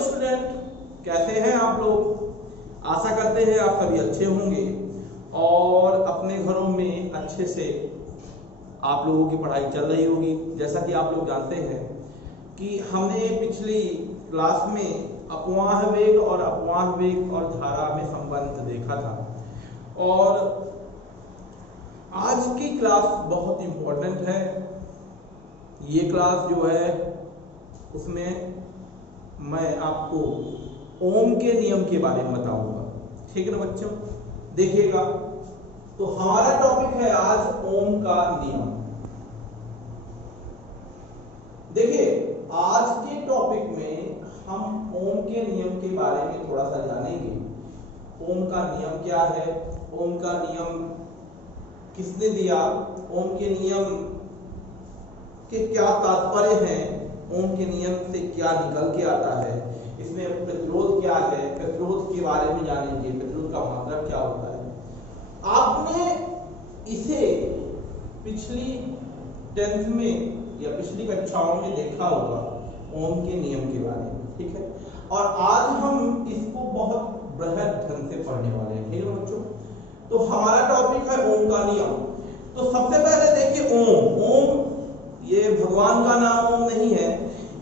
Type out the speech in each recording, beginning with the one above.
Student, कैसे हैं आप लोग? आशा करते हैं आप सभी अच्छे होंगे और अपने घरों में अच्छे से आप लोगों की पढ़ाई चल रही होगी। जैसा कि आप लोग जानते हैं कि हमने पिछली क्लास में अपवाह वेग और धारा में संबंध देखा था और आज की क्लास बहुत इंपॉर्टेंट है। ये क्लास जो है उसमें मैं आपको ओम के नियम के बारे में बताऊंगा, ठीक है ना बच्चों? देखिएगा, तो हमारा टॉपिक है आज ओम का नियम। देखिए, आज के टॉपिक में हम ओम के नियम के बारे में थोड़ा सा जानेंगे। ओम का नियम क्या है, ओम का नियम किसने दिया, ओम के नियम के क्या तात्पर्य हैं, ओम के नियम से क्या निकल के आता है, इसमें प्रतिरोध क्या है, प्रतिरोध के बारे में जानेंगे, प्रतिरोध का मतलब क्या होता है। आपने इसे पिछली 10th में या पिछली कक्षाओं में देखा होगा ओम के नियम के बारे में, ठीक है? और आज हम इसको बहुत बृहद ढंग से पढ़ने वाले हैं, ठीक है बच्चों? तो हमारा टॉपिक है ओम का नियम। तो सबसे पहले देखिए ओम ये भगवान का नाम ओम नहीं है।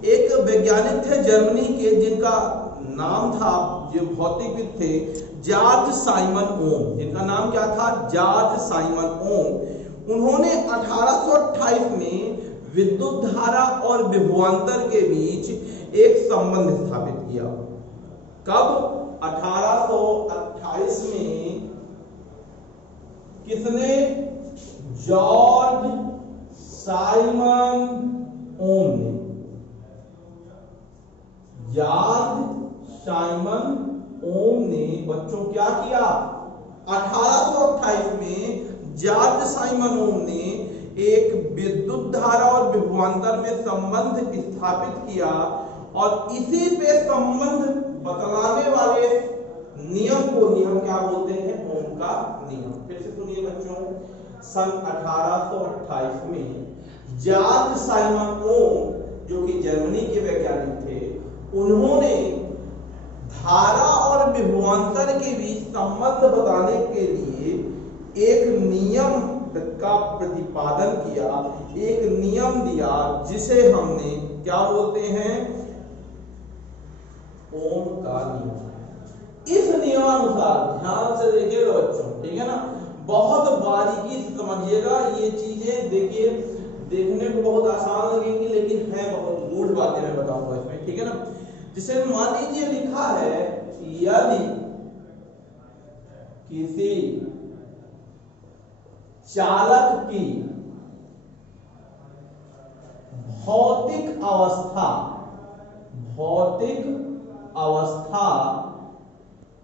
एक वैज्ञानिक थे जर्मनी के जिनका नाम था, जो भौतिकविद थे, जॉर्ज साइमन ओम। जिनका नाम क्या था? जॉर्ज साइमन ओम। उन्होंने 1828 में विद्युत धारा और विभवांतर के बीच एक संबंध स्थापित किया। कब? 1828 में। किसने? जॉर्ज साइमन ओम ने। जॉर्ज साइमन ओम ने बच्चों क्या किया? 1828 में जॉर्ज साइमन ओम ने एक विद्युत धारा और विभवांतर में संबंध स्थापित किया और इसी पे संबंध बतलाने वाले नियम क्या बोलते हैं? ओम का नियम। फिर से सुनिए बच्चों, सन 1828 में जॉर्ज साइमन ओम, जो कि जर्मनी के वैज्ञानिक थे, उन्होंने धारा और विभवांतर के बीच संबंध बताने के लिए एक नियम का प्रतिपादन किया, एक नियम दिया जिसे हमने क्या बोलते हैं? ओम का नियम। इस नियमानुसार ध्यान से देखिएगा बच्चों, ठीक है ना? बहुत बारीकी से समझिएगा ये चीजें। देखिए, देखने को बहुत आसान लगेंगी लेकिन है बहुत गूढ़ बातें मैं बताऊंगा इसमें, ठीक है ना? जिसे मान लीजिए लिखा है, यदि किसी चालक की भौतिक अवस्था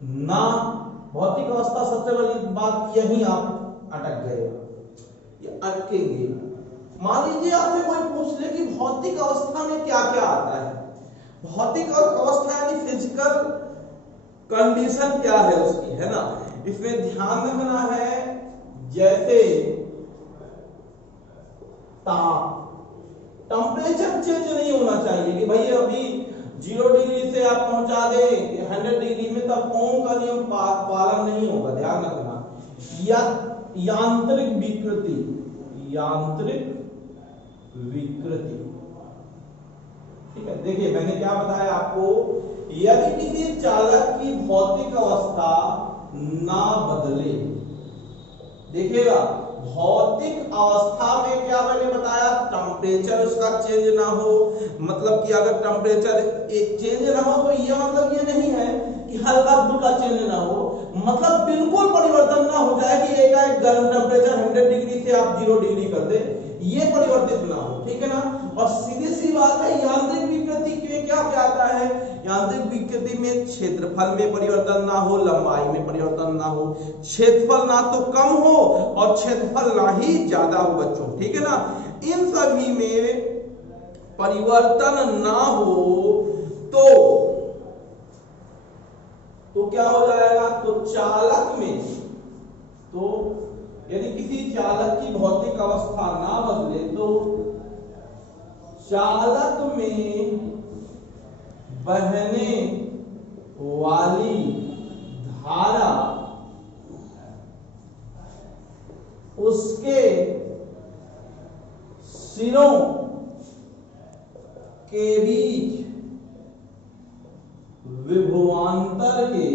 ना, भौतिक अवस्था सबसे बड़ी बात यही आप अटक गए, ये अटकेंगे। मान लीजिए आपसे कोई पूछ ले कि भौतिक अवस्था में क्या क्या आता है। भौतिक अवस्था यानी फिजिकल कंडीशन क्या है उसकी, है ना? इसमें ध्यान रखना है, जैसे ताप, टेम्परेचर चेंज नहीं होना चाहिए कि भाई अभी 0 डिग्री से आप पहुंचा दें 100 डिग्री में, तब ओम का नियम पालन नहीं होगा, ध्यान रखना। या यांत्रिक विकृति, ठीक है? देखिए, मैंने क्या बताया आपको, यदि किसी चालक की भौतिक अवस्था ना बदले। देखिएगा, भौतिक अवस्था में क्या मैंने बताया? टेम्परेचर उसका चेंज ना हो। मतलब कि अगर टेम्परेचर चेंज ना हो तो ये मतलब ये नहीं है कि हल्का फुल्का चेंज ना हो, मतलब बिल्कुल परिवर्तन ना हो जाए कि एक गर्म टेम्परेचर 100 डिग्री से आप 0 डिग्री कर दे, ये परिवर्तित ना हो, ठीक है ना? और सीधी सी बात है, यांत्रिक विकृति में क्या क्या आता है? यांत्रिक विकृति में क्षेत्रफल में परिवर्तन ना हो, लंबाई में परिवर्तन ना हो, क्षेत्रफल ना तो कम हो और क्षेत्रफल ना ही ज्यादा हो बच्चों, ठीक है ना? इन सभी में परिवर्तन ना हो तो क्या हो जाएगा? तो चालक में, तो यदि किसी चालक की भौतिक अवस्था ना बदले तो चालक में बहने वाली धारा उसके सिरों के बीच विभवांतर के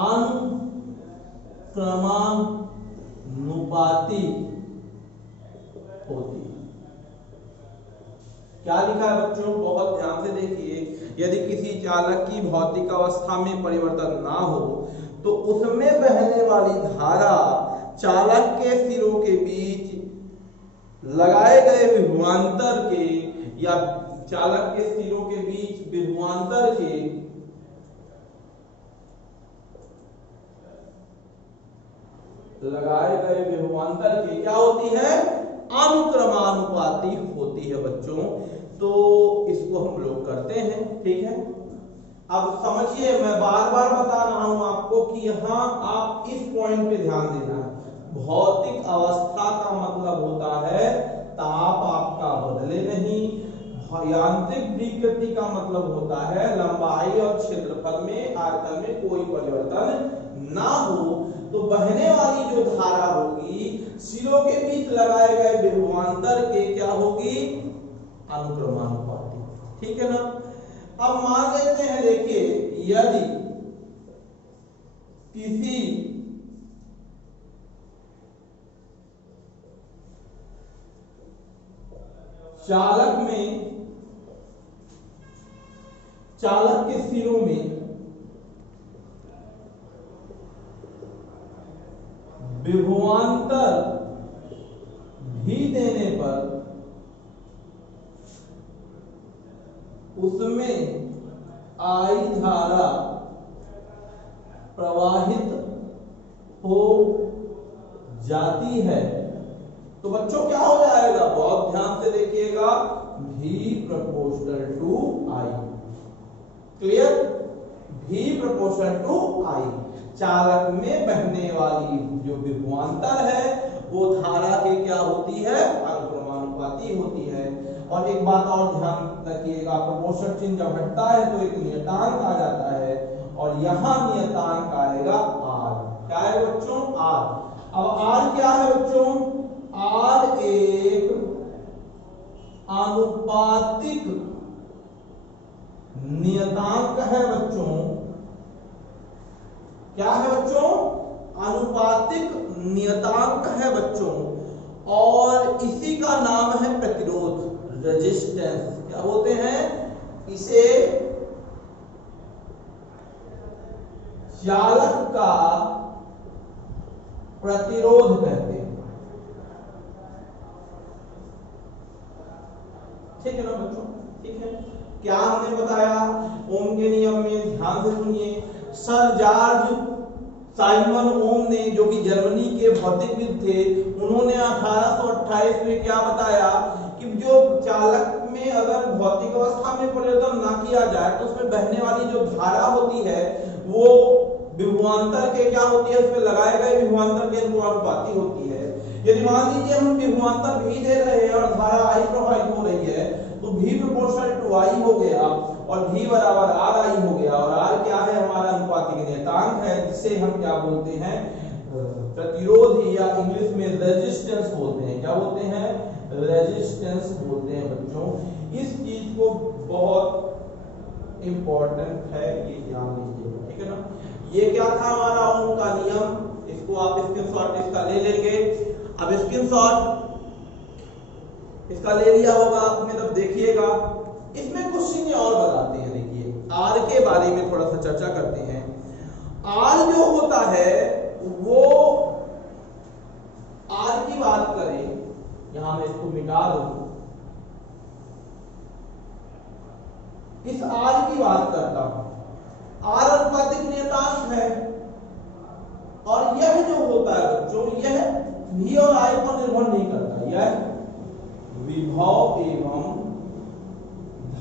अनुक्रमानुपाती होती है। क्या लिखा है बच्चों, बहुत ध्यान से देखिए। यदि किसी चालक की भौतिक अवस्था में परिवर्तन ना हो तो उसमें बहने वाली धारा चालक के सिरों के बीच लगाए गए विभवांतर के या चालक के सिरों के बीच विभवांतर के लगाए गए विभवांतर के क्या होती है, अनुक्रमानुपाती होती है बच्चों। तो इसको हम लोग करते हैं, ठीक है। अब समझिए, मैं बार बार बता रहा हूं आपको कि यहां आप इस पॉइंट पे ध्यान देना है। भौतिक अवस्था का मतलब होता है ताप आपका बदले नहीं। यांत्रिक विकृति का मतलब होता है लंबाई और क्षेत्रफल में, आयतन में कोई परिवर्तन ना हो। तो बहने वाली जो धारा होगी सिरों के बीच लगाए गए विभवांतर के क्या होगी, अनुक्रमानुपाती, ठीक है ना। अब मान लेते हैं, देखिए, यदि किसी चालक के सिरों में विभवांतर भी देने पर उसमें आई धारा प्रवाहित हो जाती है। तो बच्चों क्या हो जाएगा, बहुत ध्यान से देखिएगा, V proportional to I। Clear, V proportional to I। चालक में बहने वाली जो विभवांतर है वो धारा के क्या होती है, अनुक्रमानुपाती होती है। और एक बात और ध्यान रखिएगा, प्रोपोर्शनल चिन्ह जब हटता है तो एक नियतांक आ जाता है और यहां नियतांक आएगा R। क्या है बच्चों, R। अब R क्या है बच्चों, R एक आनुपातिक नियतांक है बच्चों। क्या है बच्चों, आनुपातिक नियतांक है बच्चों। और इसी का नाम है प्रतिरोध, रेजिस्टेंस। क्या बोलते हैं इसे, चालक का प्रतिरोध कहते हैं, ठीक है ना बच्चों, ठीक है। क्या हमने बताया ओम के नियम में, ध्यान से सुनिए। सर जॉर्ज साइमन ओम ने, जो कि जर्मनी के भौतिकविद थे, उन्होंने 1828 में क्या बताया कि जो चालक में अगर भौतिक अवस्था में परिवर्तन ना किया जाए तो उसमें बहने वाली जो धारा होती है वो विभवांतर के क्या होती है, उसमें लगाए गए विभवांतर के अनुपाती होती है। यदि मान लीजिए हम विभवांतर V दे रहे हैं और धारा I प्रवाहित हो रही है तो V प्रोपोर्शनल टू I हो गया और V बराबर RI हो गया। और R क्या है, हमारा अनुपातिक नियतांक है, जिसे हम क्या बोलते हैं, प्रतिरोध, या इंग्लिश में रेजिस्टेंस बोलते हैं। क्या बोलते हैं, रेजिस्टेंस बोलते हैं बच्चों। इस चीज को बहुत इंपॉर्टेंट है, ये ध्यान लीजिएगा, ठीक है ना। ये क्या था हमारा ओम का नियम, इसको आप स्क्रीनशॉट इसका ले लेंगे। अब स्क्रीनशॉट इसका ले लिया होगा आपने, तब देखिएगा इसमें कुछ चीजें और बताते हैं। देखिए आर के बारे में थोड़ा सा चर्चा करते हैं। आर जो होता है वो, आर की बात करें, यहां मैं इसको मिटा दूं, इस आर की बात करता हूं। आर अनुपातिक नियतांक है और यह जो होता है बच्चों, यह V और I पर निर्भर नहीं करता, यह विभव एवं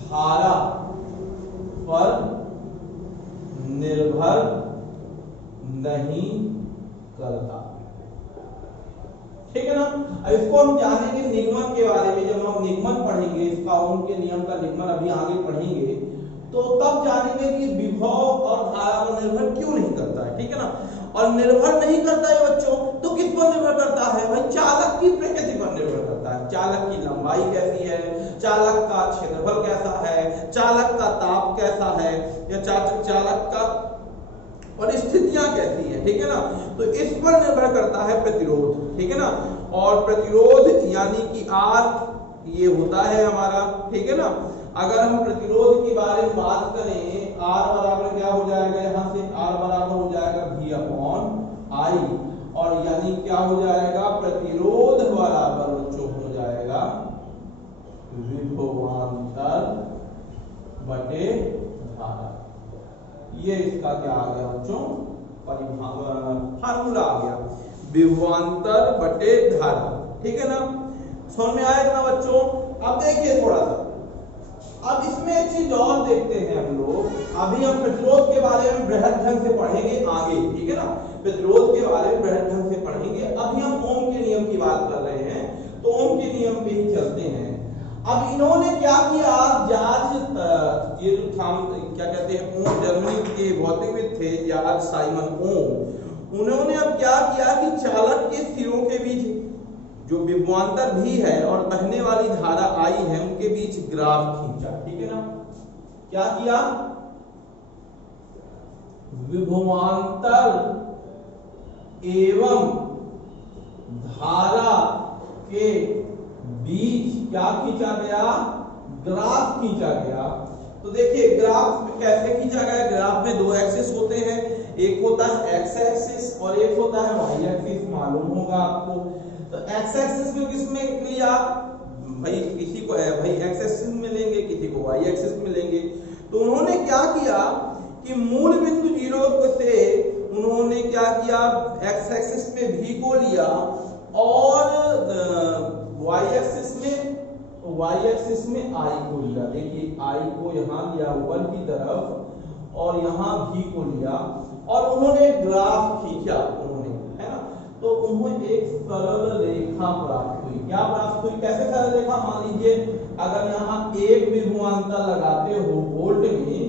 धारा पर निर्भर नहीं करता, ठीक है ना। अब इसको हम जानेंगे निगमन के बारे में। जब हम निगमन पढ़ेंगे, इसका ओम के नियम का निगमन अभी आगे पढ़ेंगे, तो तब जानेंगे कि विभव और धारा पर निर्भर क्यों नहीं करता है, ठीक है ना। और निर्भर नहीं करता है बच्चों, तो किस पर निर्भर करता है भाई? चालक की प्रकृति पर निर्भर करता है। चालक की लंबाई कैसी है, चालक का क्षेत्रफल कैसा है, चालक का ताप कैसा है, या चालक का परिस्थितियां कैसी है, ठीक है ना। तो इस पर निर्भर करता है प्रतिरोध, ठीक है ना। और प्रतिरोध यानी कि R ये होता है हमारा, ठीक है ना। अगर हम प्रतिरोध के बारे में बात करें, R बराबर क्या हो जाएगा, यहाँ से R बराबर हो जाएगा V/I, और यानी क्या हो जाएगा, प्रतिरोध बराबर बच्चों हो जाएगा विभवांतर बटे धारा। ये इसका क्या आ गया बच्चों, फार्मूला आ गया, विभवांतर बटे धारा, ठीक है ना। समझ में आया ना बच्चों। अब देखिए थोड़ा सा, अब इसमें एक चीज और देखते हैं हम लोग। अभी हम प्रतिरोध के बारे में बृहद ढंग से पढ़ेंगे आगे, ठीक है ना। प्रतिरोध के बारे में बृहद ढंग से पढ़ेंगे। अभी हम ओम के नियम की बात कर रहे हैं, तो ओम के नियम पे ही चलते हैं। अब इन्होंने क्या किया, जॉर्ज ये जो क्या कहते हैं, ओम जर्मनी के भौतिकविद थे जॉर्ज साइमन ओम। उन्होंने अब क्या किया कि चालक के सिरों के बीच जो विभवांतर भी है और बहने वाली धारा I है, उनके बीच ग्राफ खींचा, ठीक है ना। क्या किया, विभवांतर एवं धारा के बीच क्या खींचा गया, ग्राफ खींचा गया। तो देखिए ग्राफ कैसे खींचा गया, ग्राफ में दो एक्सिस होते हैं, एक होता है एक्स एक्सिस और एक होता है वाई एक्सिस, मालूम होगा आपको। तो एक्स एक्सिस में किसमें लिया भाई, किसी को भाई एक्स एक्सिस में लेंगे, किसी को वाई एक्सिस में लेंगे। तो उन्होंने क्या किया कि मूल बिंदु 0 से उन्होंने क्या किया, एक्स एक्सिस में v को लिया और वाई एक्सिस में I को लिया। देखिए I को यहाँ लिया ऊपर की तरफ और यहाँ v को लिया और उन्होंने ग्राफ खींचा, उन्होंने, है ना। तो उन्हें एक सरल रेखा प्राप्त हुई। क्या प्राप्त हुई, कैसे सरल रेखा, मान लीजिए अगर यहाँ एक विभवांतर लगाते हो वोल्ट में,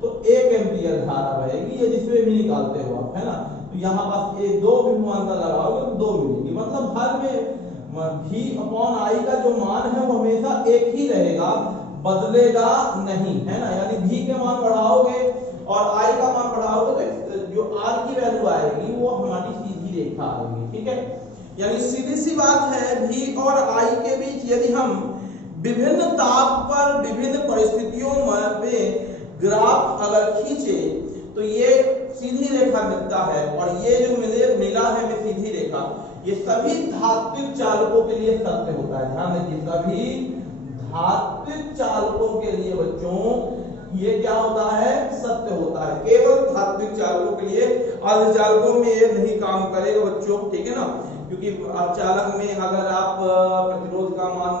तो 1 एम्पियर धारा बहेगी, या जिसमें भी निकालते हो आप, है ना। तो यहाँ पास एक दो विभवांतर लगाओगे तो 2 मिलेगी, मतलब हर में V/I का जो मान है वो हमेशा एक ही रहेगा, बदलेगा नहीं, है ना। यानी V के मान बढ़ाओगे और I का मान बढ़ाओगे तो जो R की वैल्यू आएगी वो हमारी सीधी रेखा आएगी, ठीक है। यानी सीधी सी बात है, V और I के बीच यदि हम विभिन्न ताप पर विभिन्न परिस्थितियों में ग्राफ अगर खींचे तो ये सीधी रेखा मिलता है, और ये जो मिला है हमें सीधी रेखा, ये सभी धात्विक चालकों के लिए सत्य होता है। ध्यान रखिए, सभी धात्विक चालकों के लिए बच्चों ये क्या होता है, सत्य होता है। केवल धात्विक चालकों के लिए, अर्धचालकों में ये नहीं काम करेगा बच्चों, ठीक है ना। क्योंकि अर्धचालक में अगर आप प्रतिरोध का मान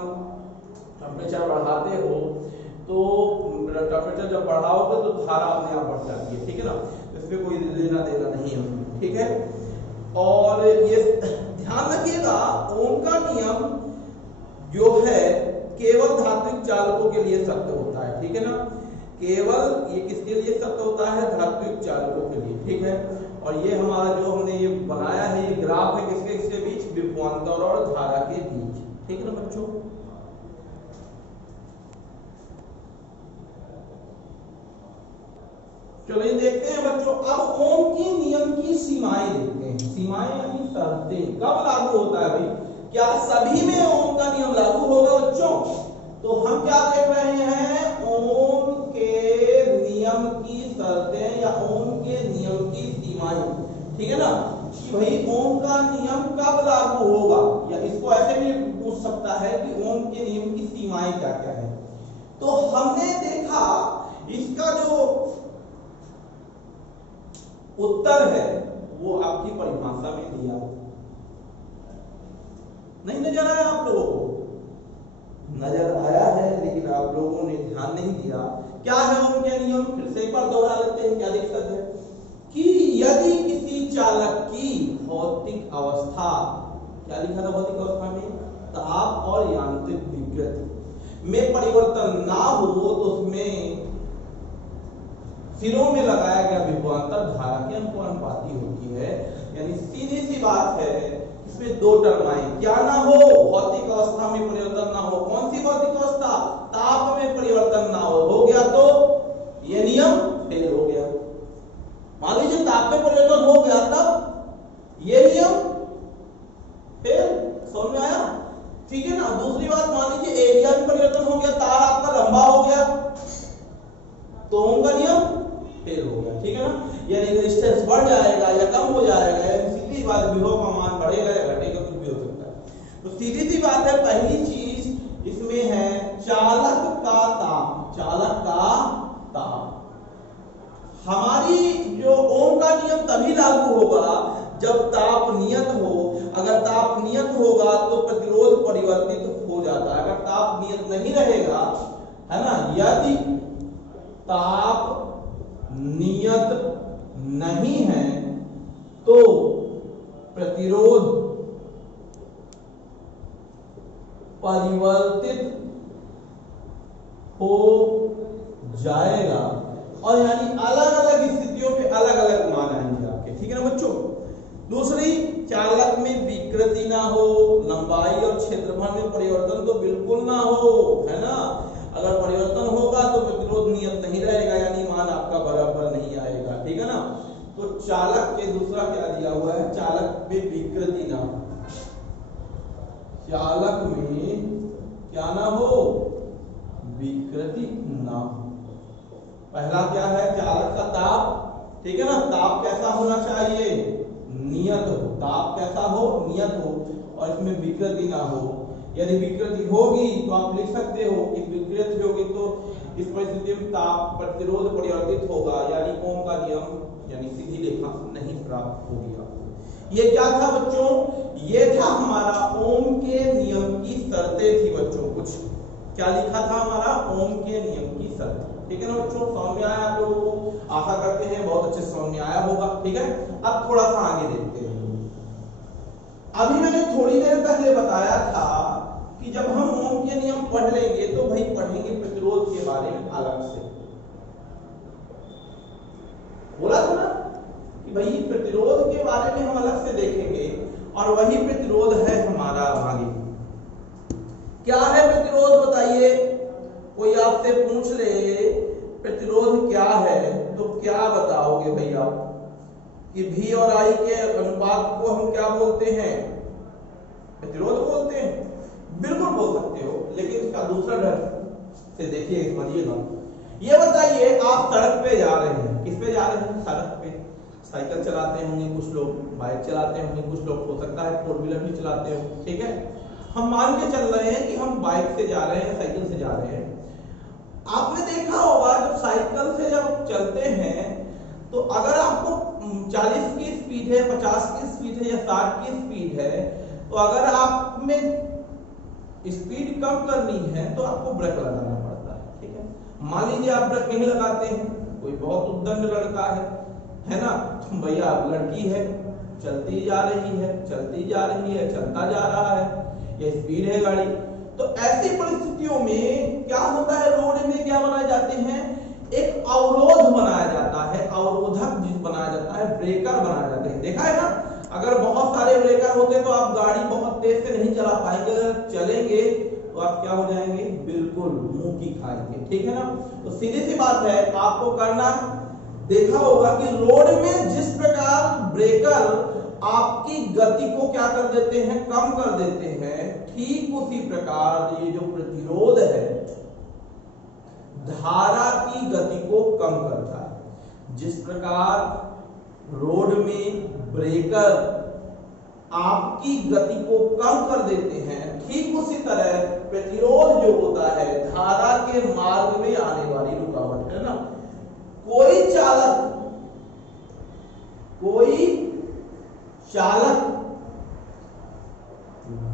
टेम्परेचर बढ़ाते हो तो टेम्परेचर जब बढ़ाओगे तो धारा अपने आप बढ़ जाती है, ठीक है ना। इसमें कोई लेना देना नहीं है, ठीक है। और ये ध्यान रखिएगा, ओम का नियम जो है केवल धात्विक चालकों के लिए सत्य होता है, ठीक है ना। केवल ये किसके लिए सत्य होता है, धात्विक चालकों के लिए, ठीक है। और ये हमारा जो हमने ये बनाया है, ये ग्राफ है किसके किसके बीच, विभवांतर और धारा के बीच, ठीक है ना बच्चों। चलिए देखते हैं बच्चों, अब ओम की नियम की सीमाएं देखते हैं। सीमाएं यानी शर्तें, कब लागू होता है भाई, क्या सभी में ओम का नियम लागू होगा बच्चों? तो हम क्या देख रहे हैं, ओम के नियम की शर्तें या ओम के नियम की सीमाएं, ठीक है ना। कि भाई ओम का नियम कब लागू होगा, या इसको ऐसे भी पूछ सकता है कि ओम के नियम की सीमाएं क्या क्या है। तो हमने देखा इसका जो उत्तर है वो आपकी परिभाषा में दिया, नहीं नजर आया आप लोगों को? नजर आया है, लेकिन आप लोगों ने ध्यान नहीं दिया। क्या है ओम के नियम, फिर से एक बार दोहरा लेते हैं, क्या दिक्कत है कि यदि किसी चालक की भौतिक अवस्था क्या लिखा था भौतिक अवस्था में? ताप और यांत्रिक विकृति में परिवर्तन ना हो तो उसमें सिरों में लगाया गया विभवांतर धारा के अनुपाती होती है। यानी सीधी सी बात है, इसमें दो टर्म आए, क्या ना हो, भौतिक अवस्था में परिवर्तन ना हो। कौन सी भौतिक अवस्था? ताप में परिवर्तन ना हो गया तो ये नियम फेल हो गया। मान लीजिए ताप में परिवर्तन हो गया तब ये नियम फेल। समझ में आया? ठीक है ना। दूसरी बात, मान लीजिए एरिया में परिवर्तन हो गया, तार आपका लंबा हो गया तो ओम का नियम फेल हो गया। ठीक है ना। यानी रेजिस्टेंस बढ़ जाएगा या कम हो जाएगा, यानी सीधी बात विभव का मान बढ़ेगा या घटेगा, कुछ भी हो सकता है। तो सीधी सी बात है, पहली चीज इसमें है चालक का ताप। चालक का ताप हमारी जो ओम का नियम तभी लागू होगा जब ताप नियत हो। अगर ताप नियत होगा तो प्रतिरोध परिवर्तित हो जाता है। अगर ताप नियत नहीं रहेगा, है ना, यदि ताप नियत नहीं है तो प्रतिरोध परिवर्तित हो जाएगा और यानी अलग अलग स्थितियों पे अलग अलग मान आएंगे आपके। ठीक है ना बच्चों। दूसरी, चालक में विकृति ना हो, लंबाई और क्षेत्रफल में परिवर्तन तो बिल्कुल ना हो, है ना। अगर परिवर्तन होगा तो प्रतिरोध नियत नहीं रहेगा, यानी मान आपका बराबर नहीं आएगा। ठीक है ना। तो चालक के दूसरा क्या दिया हुआ है? चालक में विकृति ना हो। चालक में क्या ना हो? विकृति ना हो। पहला क्या है? चालक का ताप। ठीक है ना। ताप कैसा होना चाहिए? नियत हो। ताप कैसा हो? नियत हो। और इसमें विकृति ना हो। यदि विकृति होगी तो आप लिख सकते हो कि विकृति होगी तो इस परिस्थिति में ताप प्रतिरोध परिवर्तित होगा, यानी ओम का नियम यानी सीधी रेखा नहीं प्राप्त होगी आपको। ये क्या था बच्चों? ये था हमारा ओम के नियम की शर्तें थी बच्चों। कुछ क्या लिखा था हमारा? ओम के नियम की शर्तें। ठीक है ना बच्चों। समझ में आया आप लोगों को? आशा करते हैं बहुत अच्छे समझ में आया होगा। ठीक है। अब थोड़ा सा आगे देखते हैं। अभी मैंने थोड़ी देर पहले बताया था कि जब हम ओम के नियम पढ़ लेंगे तो भाई पढ़ेंगे प्रतिरोध के बारे में अलग से। बोला था ना कि भाई प्रतिरोध के बारे में हम अलग से देखेंगे और वही प्रतिरोध है हमारा आगे। क्या है प्रतिरोध बताइए? कोई आपसे पूछ ले प्रतिरोध क्या है तो क्या बताओगे भाई आप? कि V और I के अनुपात को हम क्या बोलते हैं? प्रतिरोध बोलते हैं। बिल्कुल बोल सकते हो, लेकिन इसका दूसरा ढंग से देखिए, समझिएगा। ये बताइए, आप सड़क पे जा रहे हैं। किस पे जा रहे हैं? सड़क पे। साइकिल चलाते होंगे कुछ लोग, बाइक चलाते होंगे कुछ लोग, हो सकता है फोर व्हीलर भी चलाते हो। ठीक है। हम मान के चल रहे हैं कि हम बाइक से जा रहे हैं, साइकिल से जा रहे हैं। आपने देखा होगा जब साइकिल से जब चलते हैं तो अगर आपको 40 की स्पीड है, 50 की स्पीड है या 60 की स्पीड है, तो अगर आप में स्पीड कम करनी है तो आपको ब्रेक लगाना पड़ता है। ठीक है। मान लीजिए आप ब्रेक नहीं लगाते हैं, कोई बहुत उद्दंड लड़का है ना, तो भैया लड़की है, चलती जा रही है, चलती जा रही है, चलता जा रहा है, ये स्पीड है गाड़ी। तो ऐसी परिस्थितियों में क्या होता है? रोड में क्या बनाए जाते हैं? एक अवरोध बनाया जाता है, अवरोधक बनाया जाता है, ब्रेकर बनाए जाते हैं। देखा है ना। अगर बहुत सारे ब्रेकर होते तो आप गाड़ी बहुत तेज से नहीं चला पाएंगे, अगर चलेंगे तो आप क्या हो जाएंगे? बिल्कुल मुंह की खाएंगे। ठीक है ना। तो सीधी सी बात है, आपको करना, देखा होगा कि रोड में जिस प्रकार ब्रेकर आपकी गति को क्या कर देते हैं? कम कर देते हैं, ठीक उसी प्रकार ये जो प्रतिरोध है धारा की गति को कम करता है। जिस प्रकार रोड में ब्रेकर आपकी गति को कम कर देते हैं, ठीक उसी तरह प्रतिरोध जो होता है धारा के मार्ग में आने वाली रुकावट, है ना। कोई चालक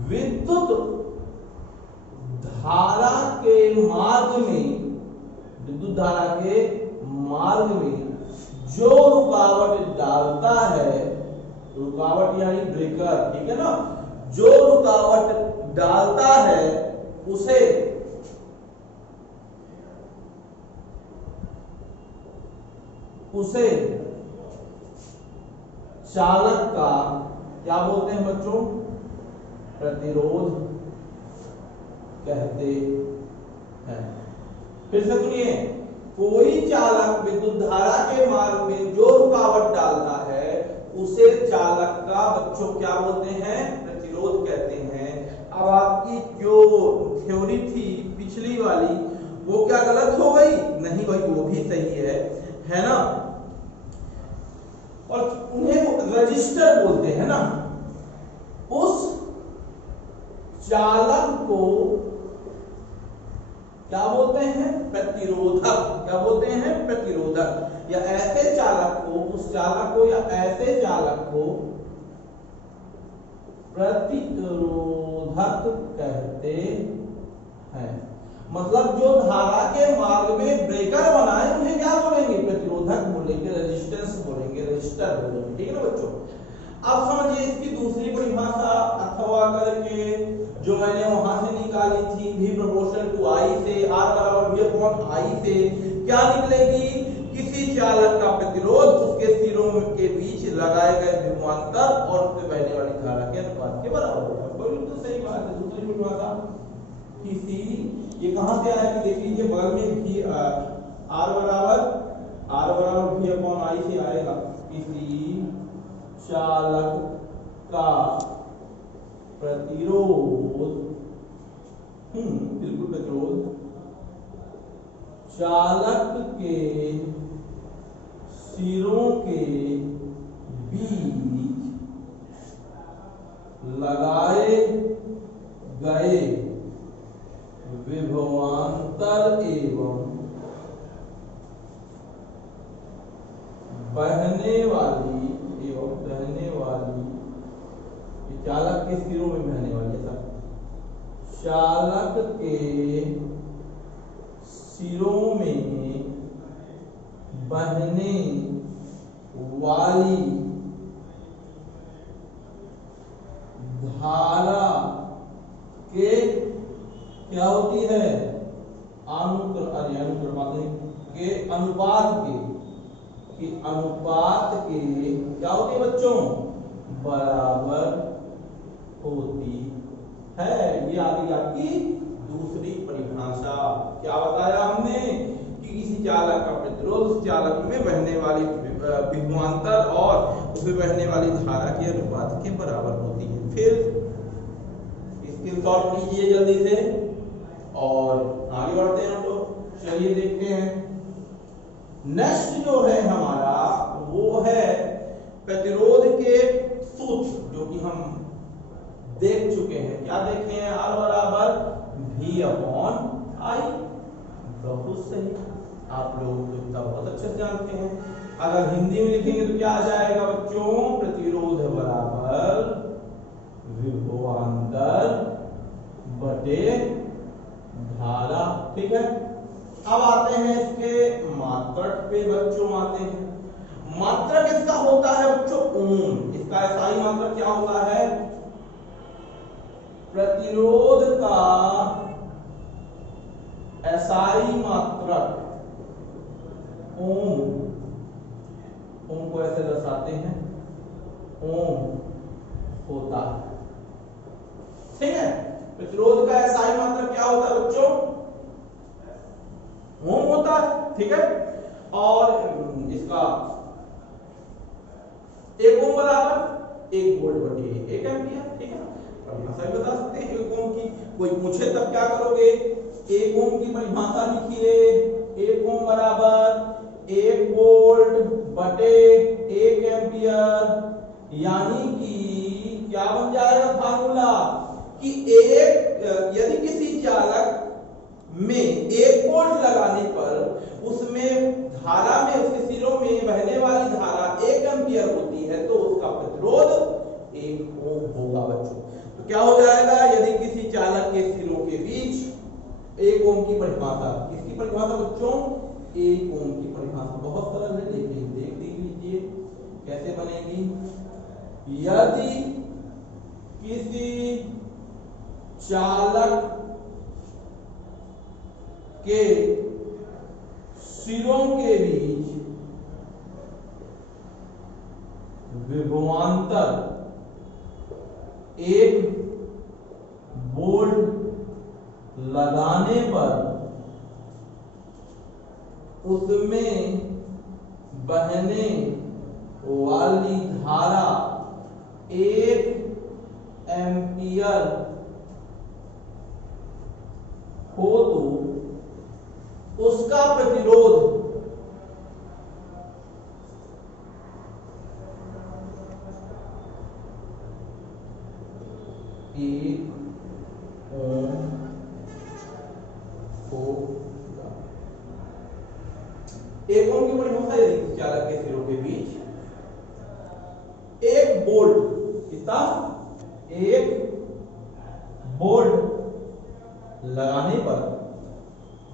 विद्युत धारा के मार्ग में, विद्युत धारा के मार्ग में जो रुकावट डालता है, रुकावट यानी ब्रेकर, ठीक है ना, जो रुकावट डालता है उसे चालक का क्या बोलते हैं बच्चों? प्रतिरोध कहते हैं। फिर से सुनिए, कोई चालक विद्युत धारा के मार्ग में जो रुकावट डालता है उसे चालक का बच्चों क्या बोलते हैं? प्रतिरोध कहते हैं। अब आपकी जो थ्योरी थी पिछली वाली वो क्या गलत हो गई? नहीं भाई, वो भी सही है ना? और उन्हें रजिस्टर बोलते हैं ना। उस चालक को क्या बोलते हैं? प्रतिरोधक। क्या बोलते हैं? प्रतिरोधक। या ऐसे चालक को, उस चालक को या ऐसे चालक को प्रतिरोधक कहते हैं। मतलब जो धारा के मार्ग में ब्रेकर बनाए उन्हें क्या बोलेंगे? प्रतिरोधक बोलेंगे, रेजिस्टेंस बोलेंगे, रजिस्टर बोलेंगे। ठीक है ना बच्चों? अब समझिए इसकी दूसरी परिभाषा अथवा करके जो मैंने वहां से निकाली थी, V प्रोपोर्शनल टू I से, R बराबर V अपॉन I से क्या निकलेगी? किसी चालक का प्रतिरोध उसके सिरों के बीच लगाए गए विभवांतर और उससे बहने वाली धारा के अनुपात के बराबर होगा। बिल्कुल सही बात है। दूसरी परिभाषा किसी, ये कहां से आया कि देख लीजिए, बगल में भी R बराबर V अपॉन I से आएगा। किसी चालक का प्रतिरोध, बिल्कुल प्रतिरोध, चालक के सिरों के बीच लगाए गए विभवांतर एवं बहने वाली चालक के सिरों में बहने वाली, चालक के सिरों में बहने वाली धारा के क्या होती है? अनुपात के क्या होती है बच्चों? बराबर होती है। ये आ गई आपकी दूसरी परिभाषा। क्या बताया हमने? कि किसी चालक का प्रतिरोध उस चालक में बहने वाली विभवांतर और उसमें बहने वाली धारा के अनुपात के बराबर होती है। फिर स्क्रीनशॉट लीजिए जल्दी से और आगे बढ़ते हैं हम लोग। चलिए देखते हैं। नेक्स्ट जो है हमारा वो है प्रतिरोध के सूत्र, जो कि हम देख चुके हैं। क्या देखे हैं? R बराबर V अपॉन I। बहुत सही, आप लोग तो इतना बहुत अच्छे से जानते हैं। अगर हिंदी में लिखेंगे तो क्या आ जाएगा बच्चों? प्रतिरोध बराबर विभवांतर बटे धारा। ठीक है। अब आते हैं इसके मात्रक पे बच्चों। आते हैं मात्रक इसका होता है बच्चों ओम। इसका SI मात्रक क्या होता है? प्रतिरोध का SI मात्रक ओम। ओम को ऐसे दर्शाते हैं, ओम होता है। ठीक है। प्रतिरोध का SI मात्रक क्या होता है बच्चों? ओम होता है। ठीक है। और इसका 1 ओम बराबर 1 वोल्ट बटे 1 एम्पियर। ठीक है। परिभाषा भी बता सकते हैं 1 ओम की। कोई पूछे तब क्या करोगे? 1 ओम की परिभाषा लिखिए। 1 ओम बराबर 1 वोल्ट बटे 1 एम्पियर। यानी कि क्या बन जाएगा फार्मूला? कि यदि किसी चालक में 1 वोल्ट लगाने पर उसमें धारा में, उसके सिरों में बहने वाली धारा 1 एम्पियर होती है तो उसका प्रतिरोध 1 ओम होगा बच्चों। तो क्या हो जाएगा? यदि किसी चालक के सिरों के बीच 1 ओम की परिभाषा, किसकी परिभाषा बच्चों? 1 ओम की परिभाषा। बहुत सरल है, देख लीजिए कैसे बनेगी। यदि किसी चालक के सिरों के बीच विभवांतर एक बोल्ट लगाने पर उसमें बहने वाली धारा 1 एम्पियर हो तो उसका प्रतिरोध 1 ओम होगा। 1 ओम की परिभाषा यदि चालक के सिरों के बीच एक बोल्ट, कितना, एक बोल्ट लगाने पर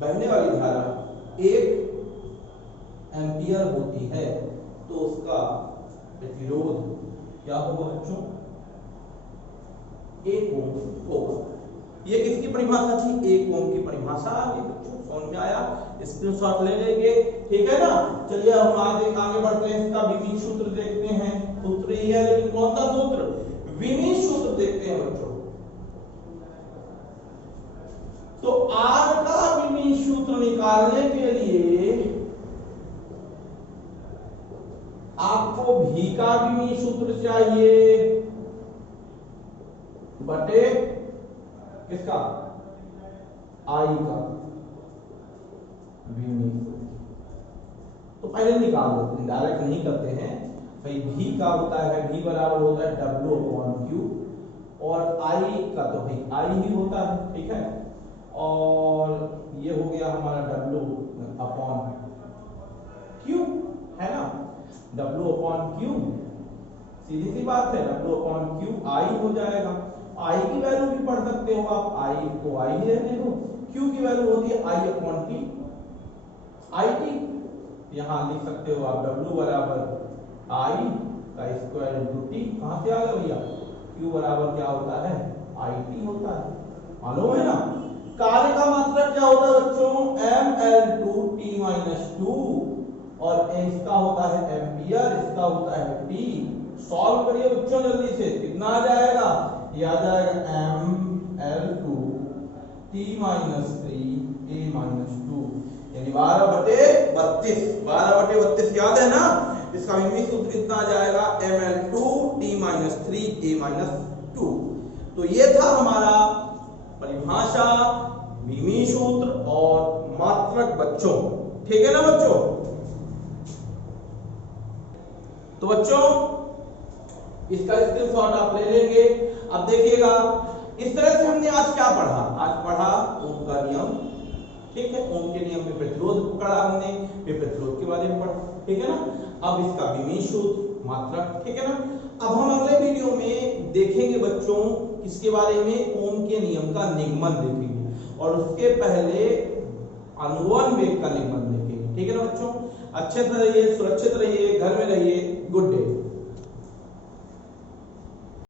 बहने वाली धारा 1 एम्पियर होती है तो उसका प्रतिरोध क्या होगा बच्चों? 1 ओम होगा। ये किसकी परिभाषा थी? 1 ओम की परिभाषा। ये बच्चों समझ में आया? स्क्रीनशॉट ले लेंगे, ठीक है ना। चलिए हम आगे बढ़ते हैं, इसका विमीय सूत्र देखते हैं। सूत्र ही है, लेकिन कौन सा सूत्र? विमीय सूत्र देखते हैं बच्चों। तो आर का विमीय सूत्र निकालने के लिए आपको भी का विमीय सूत्र चाहिए बटे किसका? आई का विमीय सूत्र। तो पहले निकाल देते हैं, डायरेक्ट नहीं करते हैं भाई। भी का होता है, भी बराबर होता है W/Q, और आई का तो भाई आई ही होता है, ठीक है। और ये हो गया हमारा W/Q, है ना। W/Q सीधी सी बात है, W/Q आई हो जाएगा। आई की वैल्यू भी पढ़ सकते हो आप, आई को आई ही रहने दो। Q की वैल्यू होती है I/T, IT यहां लिख सकते हो आप W बराबर I का स्क्वायर इंटू T। कहां से आ गया भैया? Q बराबर क्या होता है? IT होता है, मालूम है ना। कार्य का मात्रक क्या होता है बच्चों? mL/T-2, और इसका होता है एम्पियर, इसका होता है T। सॉल्व करिए बच्चों जल्दी से, कितना आ जाएगा? ये आ जाएगा mL/T-3 A-2, यानी 12/32। 12/32 याद है ना। इसका विमीय सूत्र कितना आ जाएगा? mL/T-3 A-2। तो ये था हमारा परिभाषा, विमीय सूत्र और मात्रक बच्चों, ठीक है ना बच्चों। तो बच्चों इसका स्क्रीनशॉट आप ले लेंगे। अब देखिएगा, इस तरह से हमने आज क्या पढ़ा? आज पढ़ा ओम का नियम, ठीक है। ओम के नियम में प्रतिरोध पढ़ा हमने, फिर प्रतिरोध के बारे में पढ़ा, ठीक है ना। अब इसका विमीय सूत्र, मात्रक, ठीक है ना। अब हम अगले वीडियो में देखेंगे बच्चों किसके बारे में? ओम के नियम का निगमन देखेंगे, और उसके पहले अनुवन वेग का निगमन देखेंगे, ठीक है ना बच्चों। अच्छे से रहिए, सुरक्षित रहिए, घर में रहिए। Good day.